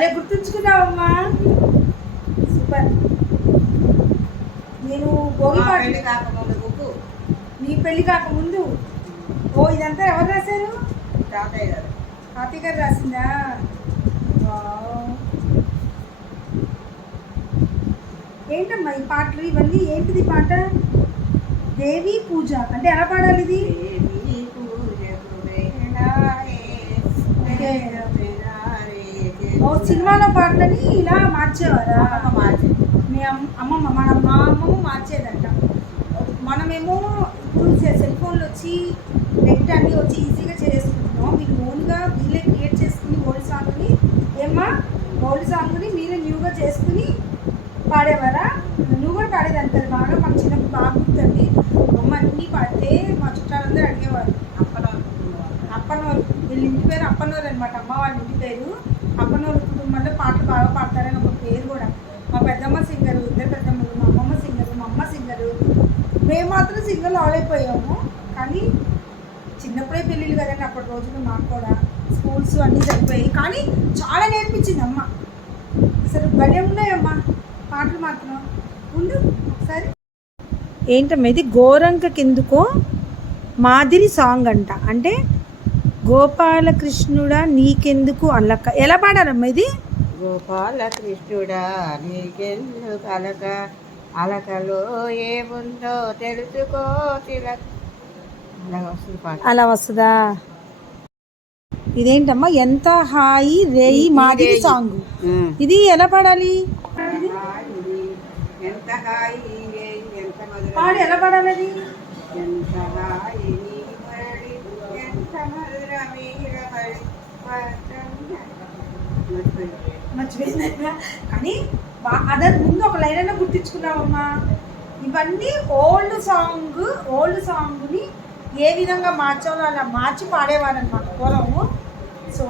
భలే గుర్తుంచుకున్నావమ్మా, సూపర్. నేను భోగి పాట కాకముందు బుక్, నీ పెళ్లి కాకముందు. ఓ ఇదంతా ఎవరు రాశారు? తాతయ్య గారు. తాతయ్య గారు రాసిందా? వావ్. ఏంటమ్మా ఈ పాటలు ఇవన్నీ? ఏంటిది పాట? దేవి పూజ అంటే ఎలా పాడాలి ఇది? ఓ సినిమాలో పాటలని ఇలా మార్చేవారా? మీ అమ్మమ్మ మా అమ్మమ్మ మార్చేదంట. మనమేమో ఇప్పుడు సెల్ ఫోన్లు వచ్చి నెట్ అన్నీ వచ్చి ఈజీగా చేసేసుకుంటున్నాం. మీరు ఓన్గా వీళ్ళే క్రియేట్ చేసుకుని ఓల్డ్ సాంగ్ని ఓల్డ్ సాంగ్ని మీరే న్యూగా చేసుకుని పాడేవారా? నువ్వు కూడా పాడేదాన్ని కదా బాగా. మాకు చిన్నప్పుడు బాగా గుర్తుంది. అమ్మ అన్నీ పాడితే మా చుట్టాలందరూ అడిగేవారు. అప్పనోరు, వీళ్ళ ఇంటి పేరు అప్పనోరు అనమాట. అమ్మ వాళ్ళ ఇంటి పేరు అప్పనోరు కుటుంబంలో పాటలు బాగా పాడతారని ఒక పేరు కూడా. మా పెద్దమ్మ సింగరు, ఇద్దరు పెద్దమ్మలు, మా అమ్మమ్మ సింగరు, మా అమ్మ సింగరు. మేము మాత్రం సింగర్లు ఆలైపోయాము. కానీ చిన్నప్పుడే పెళ్ళిళ్ళు కదండి అప్పటి రోజులు. మాకు కూడా స్కూల్స్ అన్నీ సరిపోయాయి. కానీ చాలా నేర్పించింది అమ్మ. అసలు భలే ఉన్నాయమ్మా పాటలు మాత్రం. ఉండు ఒకసారి. ఏంటమ్మా ఇది? గోరంక కిందుకో మాదిరి సాంగ్ అంట. అంటే గోపాలకృష్ణుడా నీకెందుకు అల్లక. ఎలా పాడారమ్మా ఇది? గోపాలకృష్ణుడా నీకెందుకు అలక, అలకలో ఏముందో తెలుసుకో తిలక్. అలా వస్తుంది పాట. అలా వస్తుందా? ఇదేంటమ్మా ఎంత హాయి రేయి మాదిరి సాంగ్. ఇది ఎలా పాడాలి? ఎంత హాయి ఎంత పాడు, ఎలా పాడాలి అది? ఎంత హాయి మురళి ఎంత మధురమీరమణి. మర్చిపోయిందా? కానీ అదే ముందు ఒక లైన్ అయినా గుర్తించుకున్నావమ్మా. ఇవన్నీ ఓల్డ్ సాంగ్ని ఏ విధంగా మార్చాలో అలా మార్చి పాడేవారనమాట పూర్వము. సో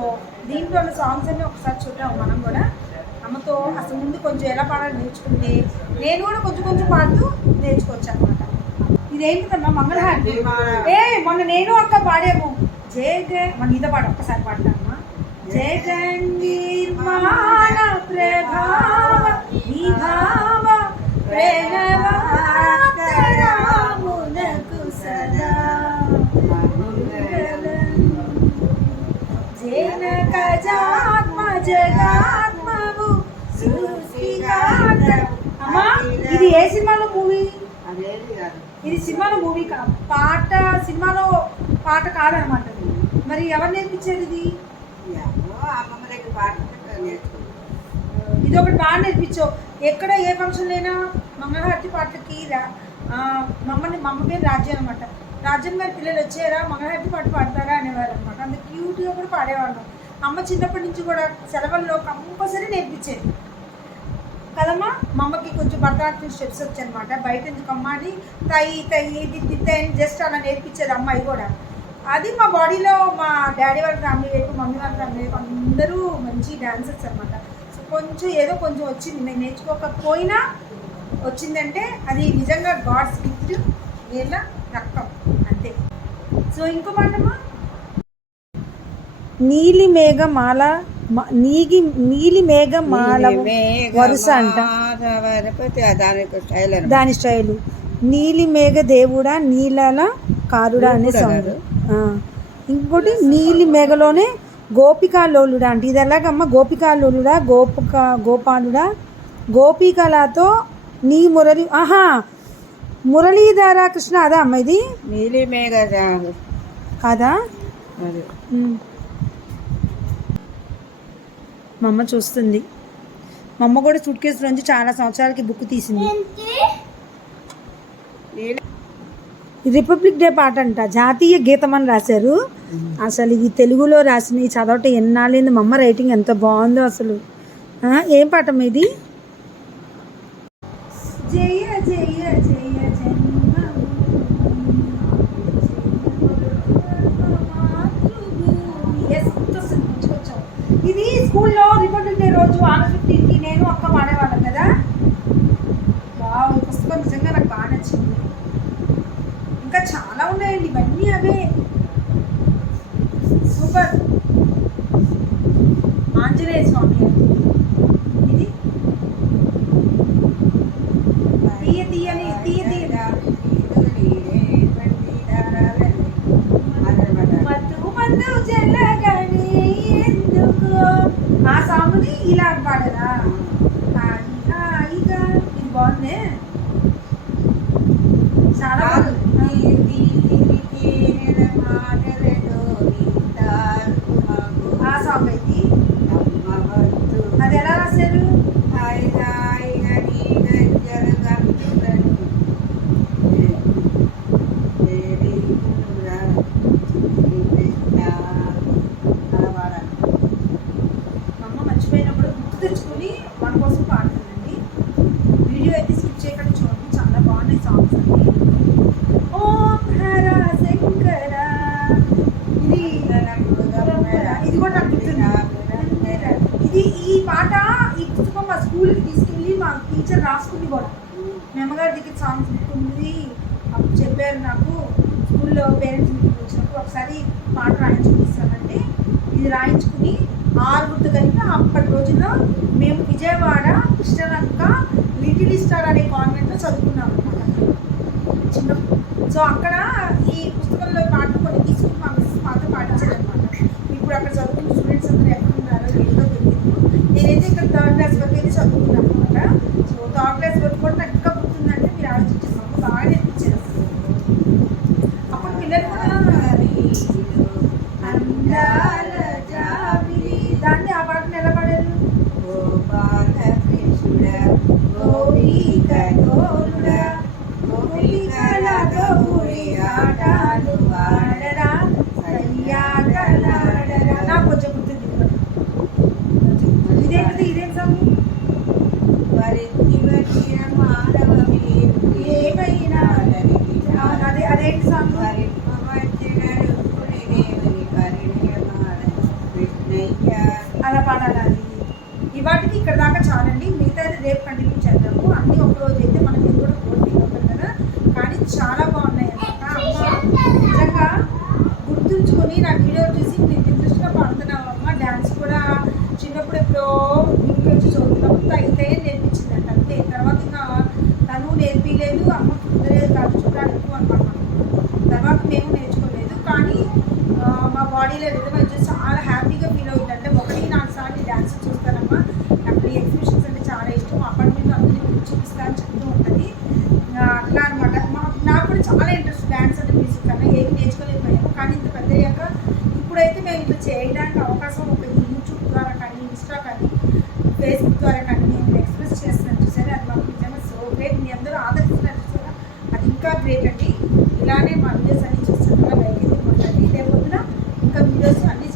దీంట్లో ఉన్న సాంగ్స్ అన్నీ ఒకసారి చూద్దాం మనం కూడా. అమ్మతో అసలు ముందు కొంచెం ఎలా పాడాలి నేర్చుకుంటే నేను కూడా కొంచెం పాడుతూ నేర్చుకోవచ్చు అనమాట. ఇదేంటిదమ్మా? మంగళహారతి. మొన్న నేను అక్క పాడాము. జయ జయ మన ఇద పాడు ఒక్కసారి పాడతామా? జయ గంగీర్మాణ ప్రభావ విభావ ప్రణవామునకు సదా జనక జాత్మ జగాత్మవు సృష్టికర్త. అమ్మా ఇది ఏ సినిమాలో మూవీ? ఇది సినిమాలో మూవీ పాట, సినిమాలో పాట కాదనమాట. మరి ఎవరు నేర్పించారు ఇది? అమ్మమ్మ దగ్గర పాట ఇది ఒకటి బాగా నేర్పించావు. ఎక్కడ ఏ ఫంక్షన్ అయినా మంగళహారతి పాటలకి మా అమ్మ పేరు రాజ్యం అనమాట. రాజ్యం గారి పిల్లలు వచ్చారా మంగళహారతి పాట పాడతారా అనేవారు అనమాట. అంత క్యూట్గా కూడా పాడేవాళ్ళం. అమ్మ చిన్నప్పటి నుంచి కూడా సెలవుల్లో కంపల్సరీ నేర్పించేది కదమ్మా. మా అమ్మకి కొంచెం భరతనాట్యం స్టెప్స్ వచ్చాయన్నమాట. బయట ఎందుకు అమ్మ అని తై తై దిద్ది అని జస్ట్ అలా నేర్పించేది అమ్మాయి కూడా. అది మా బాడీలో మా డాడీ వాళ్ళ ఫ్యామిలీ వైపు, మమ్మీ వాళ్ళ ఫ్యామిలీ వైపు అందరూ మంచి డాన్సర్స్ అనమాట. సో కొంచెం వచ్చింది. నేను నేర్చుకోకపోయినా వచ్చిందంటే అది నిజంగా గాడ్స్ గిఫ్ట్, వీళ్ళ రక్తం అంతే. సో ఇంకో మాటమ్మా, నీలి మేఘమాల వరుస అంట. దాని స్టైలు నీలి మేఘ దేవుడా నీలాల కారుడా అనే సాంగ్. ఇంకోటి నీలి మేఘలోనే గోపికాలోలుడా అంటే ఇది ఎలాగమ్మ? గోపికాలోలుడా గోపాలుడా గోపికలతో నీ మురళి. మురళీధర కృష్ణ అదా అమ్మ ఇది? నీలి మేఘ కాదా? మా అమ్మ చూస్తుంది. మా అమ్మ కూడా సూట్ కేసు నుంచి చాలా సంవత్సరాలకి బుక్ తీసింది. రిపబ్లిక్ డే పాట అంట, జాతీయ గీతం అని రాశారు. అసలు ఇది తెలుగులో రాసిన చదవటం ఎన్నాళ్ళైంది. మా అమ్మ రైటింగ్ ఎంత బాగుందో అసలు. ఏం పాట ఇది? జయ జయ జయ ఇది స్కూల్లో రిపబ్లిక్ డే రోజు ఆగస్ట్ 15కి నేను అక్క పాడేవాళ్ళం కదా. వావ్, ఈ పుస్తకం నిజంగా నాకు బాగా నచ్చింది. ఇంకా చాలా ఉన్నాయండి, ఇవన్నీ అవే. సూపర్. ఆంజనేయ స్వామి ఆ సాంగ్ని ఇలా పాడరా హాయిగా ఇది బాగుంది చాలా బాగుంది. ఆ సాంగ్ అయితే అది ఎలా రాశారు అమ్మ మర్చిపోయినప్పుడు గుర్తు తెచ్చుకొని మన కోసం పాడుతుందండి. వీడియో అయితే స్కిప్ చేయకుండా చూడండి, చాలా బాగున్నాయి సాంగ్స్ అన్ని. ఓం హర శంకర ఇది ఇది కూడా నాకు గుర్తుంది. ఇది ఈ పాట ఈ పుస్తకం మా స్కూల్కి తీసుకెళ్ళి మా టీచర్ రాసుకుంది కూడా. మీ అమ్మగారి దగ్గర సాంగ్స్ గుర్తుంది అప్పుడు చెప్పారు నాకు. స్కూల్లో పేరెంట్స్ మీటింగ్ వచ్చినప్పుడు ఒకసారి పాట రాయించుకునిస్తానంటే ఇది రాయించుకుని 6 కలిపి అప్పటి రోజుల్లో మేము విజయవాడ కృష్ణలంక లిటిల్ స్టార్ అనే కాన్వెంట్లో చదువుకున్నాం అనమాట చిన్నప్పుడు. సో అక్కడ ఈ పుస్తకంలో పాటలు కొన్ని తీసుకుని మా మిస్ మాతో పాటించారనమాట. ఇప్పుడు అక్కడ చదువుకున్న స్టూడెంట్స్ అందరూ ఎక్కడ ఉన్నారో ఏంటో తెలియదు. నేనైతే ఇక్కడ 3rd క్లాస్ వరకు అయితే చదువుకున్నాను అనమాట. సో 3rd క్లాస్ వరకు కూడా నాకు ఇంకా గుర్తుందంటే మీరు ఆలోచించేసాము, బాగా నేర్పించారు అసలు. అప్పుడు పిల్లలు కూడా అందాల జాబిలి దాన్ని ఆ పాటను ఎలా పాడారు నాకు కొంచెం గుర్తుంది. ఇదేంటిది ఇదేం సాంగ్ ఏమైనా అదే అదేంటి సాంగ్ అలా పాడాలి. ఇవాటికి ఇక్కడ దాకా చాలండి, మిగతా రేపు కంటిన్యూ చేద్దాము. అన్నీ ఒక రోజు అయితే మనకి కూడా పోటీ ఉంటుంది కదా, కానీ చాలా బాగున్నాయి అన్నమాట. నిజంగా గుర్తుంచుకొని నా వీడియో చూసి నేను ఇంట్రెస్ట్గా పాడుతున్నావు అమ్మ. డ్యాన్స్ కూడా చిన్నప్పుడు ఎప్పుడో ఇంటికి వచ్చి చదువుతున్నప్పుడు అయితే నేర్పించిందంట అంతే. తర్వాత ఇంకా తను నేర్పించలేదు, అమ్మ కుదరలేదు, కాదు చూడడానికి అనమాట. తర్వాత మేము నేర్చుకోలేదు, కానీ మా బాడీలో రిథమ్ అయితే చాలా హ్యాపీగా ఫీల్ అవుతుంది. అంటే 1-4 సార్లు డ్యాన్స్ చూస్తానమ్మా. నాకు ఈ ఎగ్జిబిషన్స్ అంటే చాలా ఇష్టం. అపార్ట్మెంట్లో అందరినీ చూపిస్తా అని చెప్తూ ఉంటుంది. అట్లా అనమాట. నాకు కూడా చాలా ఇంట్రెస్ట్ డ్యాన్స్ అంటే మ్యూజిక్ కన్నా ఏమి నేర్చుకోలేకపోయాము. కానీ ఇంత పెద్ద అయ్యాక ఇప్పుడైతే మేము ఇట్లా చేయడానికి అవకాశం ఒక యూట్యూబ్ ద్వారా కానీ ఇన్స్టా కానీ ఫేస్బుక్ ద్వారా కానీ నేను ఎక్స్ప్రెస్ చేస్తున్నాను చూసారా, అది మాకు నిజంగా సో గ్రేట్. మీ అందరూ ఆదరిస్తున్నారు చూసారా, అది ఇంకా గ్రేట్ అండి. ఇలానే మా వీడియోస్ అన్ని చూస్తున్నారు, లైక్ అయితే కొట్టండి. రేపు పొద్దున ఇంకా వీడియోస్ అన్నీ